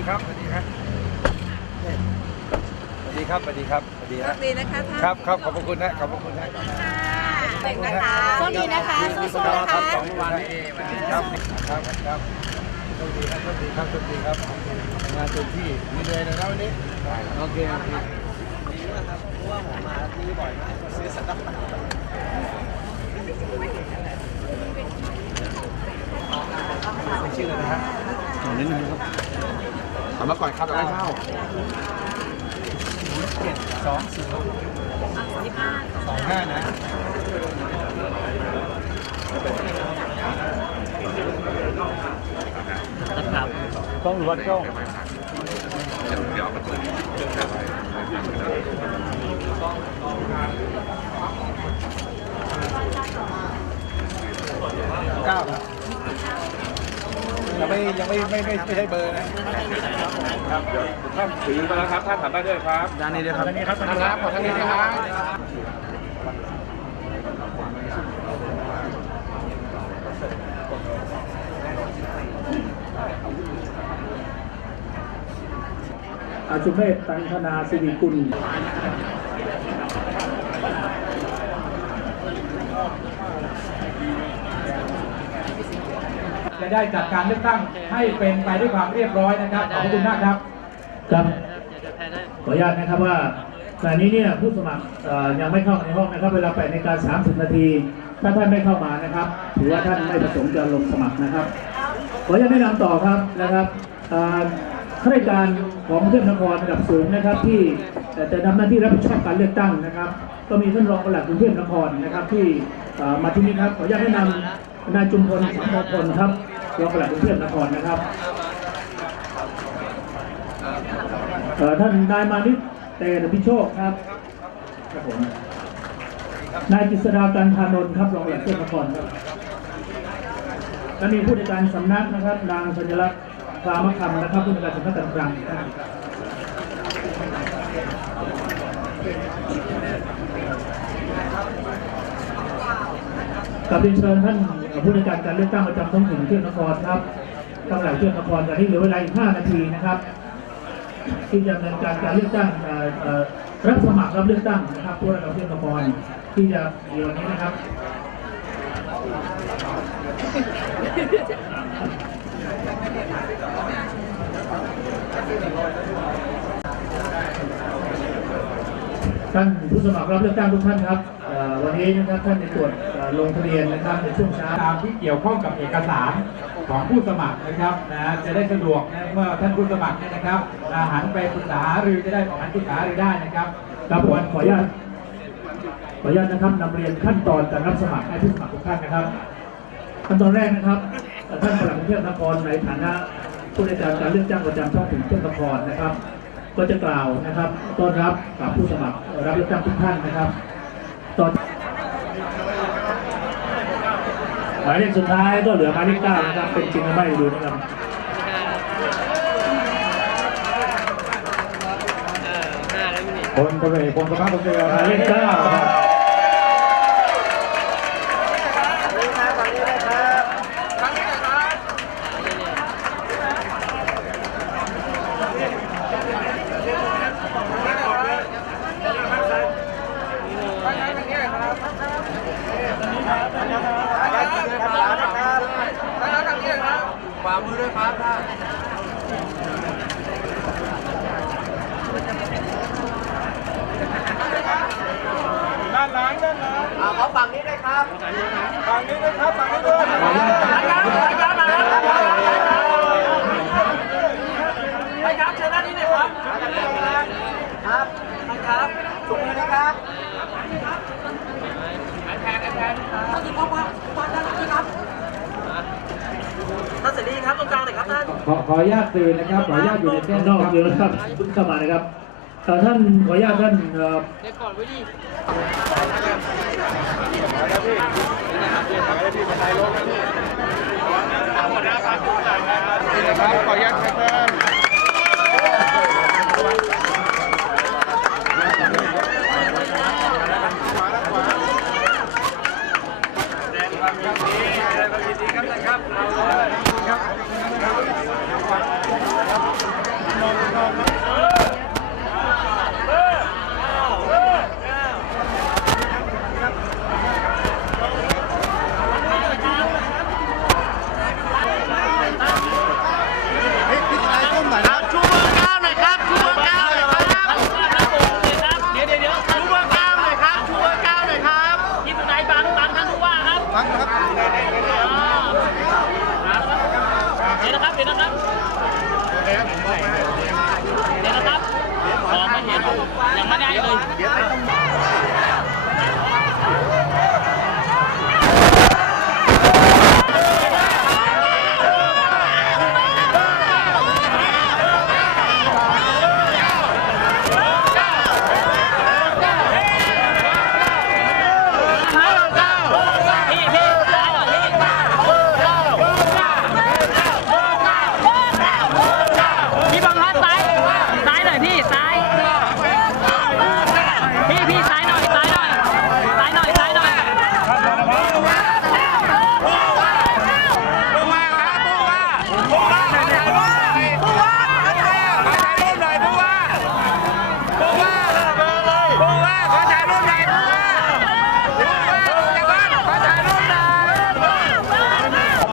ดีครับสวัสดีครับสวัสดีครับสวัสดีครับสวัสดีโชครับคดีนะคะท่านครับครับขอบพระคุณนะขอบพระคุณนะเป็นนะคะโชคดีนะคะสู้ๆนะคะสองวันครับครับครับโชคดีครับโชคดีครับโชคดีครับงานเต็มที่มีเลยนะครับวันนี้โอเคโอเคชื่ออะไรนะครับนิดนึงครับ ถามาก่อนครับได้เข้าเจ็ดสองสี่สองห้านะต้องวัดกล้องเก้าครับ ยังไม่ยังไม่ไม่ไม่ไม่ใช่เบอร์นะครับท่านถือมาแล้วครับท่านถามได้ด้วยครับด้านนี้ด้วยครับด้านนี้ครับด้านนี้ครับขอทางนี้นะครับอาชุเมศตันธนาสิริกุล ได้จัดการเลือกตั้งให้เป็นไปด้วยความเรียบร้อยนะครับ ขอบพระคุณมากครับ ครับ ขออนุญาตนะครับว่าขณะนี้เนี่ยผู้สมัครเอ่อยังไม่เข้าในห้องนะครับ เวลา8นาฬิกา30 นาที ถ้าท่านไม่เข้ามานะครับ ถือว่าท่านไม่ประสงค์จะลงสมัครนะครับ ขออนุญาตแนะนำต่อครับนะครับเอ่อข้าราชการของกรุงเทพนครระดับสูงนะครับ ที่จะทำหน้าที่รับผิดชอบการเลือกตั้งนะครับ ก็มีท่านรองปลัดกรุงเทพนครนะครับ ที่เอ่อมาที่นี่ครับขออนุญาตแนะนำนายจุมพลสัมภพลครับ รองปลัดกรุงเทพนครนะครับท่านนายมานิตเตนพิโชคครับครับผมนายกฤษดาการพานนท์ครับรองปลัดเทพนครครับและมีผู้ในการสำนักนะครับนางสัญลักษณ์พรามคำนะครับผู้ในการสำนักต่างๆ ครับกับเรียนเชิญท่านผู้ในการการเลือกตั้งประจำท้องถิ่นกรุงเทพนครครับตั้งหลายเทพนครตอนนี้เหลือเวลาอีก5นาทีนะครับ ที่จะดำเนินการการเลือกตั้งรับสมัครรับเลือกตั้งนะครับผู้ระดับเทศบาลที่จะมีวันนี้นะครับท่านผู้สมัครรับเลือกตั้งทุกท่านครับวันนี้นะครับท่านในตรวจเอ่อ ลงทะเบียนนะครับในช่วงเช้าตามที่เกี่ยวข้องกับเอกสารของผู้สมัครนะครับนะจะได้สะดวกนะเมื่อท่านผู้สมัครเนี่ยนะครับอาหันไปปรึกษาหรือจะได้หันปรึกษาหรือได้นะครับครับผมขออนุญาตขออนุญาตนะครับนำเรียนขั้นตอนการรับสมัครให้ผู้สมัครทุกท่านนะครับ ขั้นตอนแรกนะครับท่านปลัดกรุงเทพนครในฐานะผู้ในการการเลือกตั้งประจำท้องถิ่นกรุงเทพนครนะครับ ก็จะกล่าวนะครับต้อนรับกับผู้สมัครรับเลือกตั้งทุกท่านนะครับตอน หมายเลขสุดท้ายก็เหลือหมายเลขเก้านะครับ เป็นจริงหรือไม่ดูนะครับพลตำรวจเอกพลสมัครพงศ์เจริญหมายเลขเก้าครับ ด้านหลังด้านหลังเอา ฝั่งนี้ด้วยครับฝั่งนี้ด้วยครับฝั่งนี้ด้วยขอขออนุญาตสื่อนะครับขออนุญาตอยู่ในเส้นนอกครับเดียนะครับเพิ่งเข้ามานะครับเอ่ท่านขออนุญาตท่านเอ่อ ขออนุญาต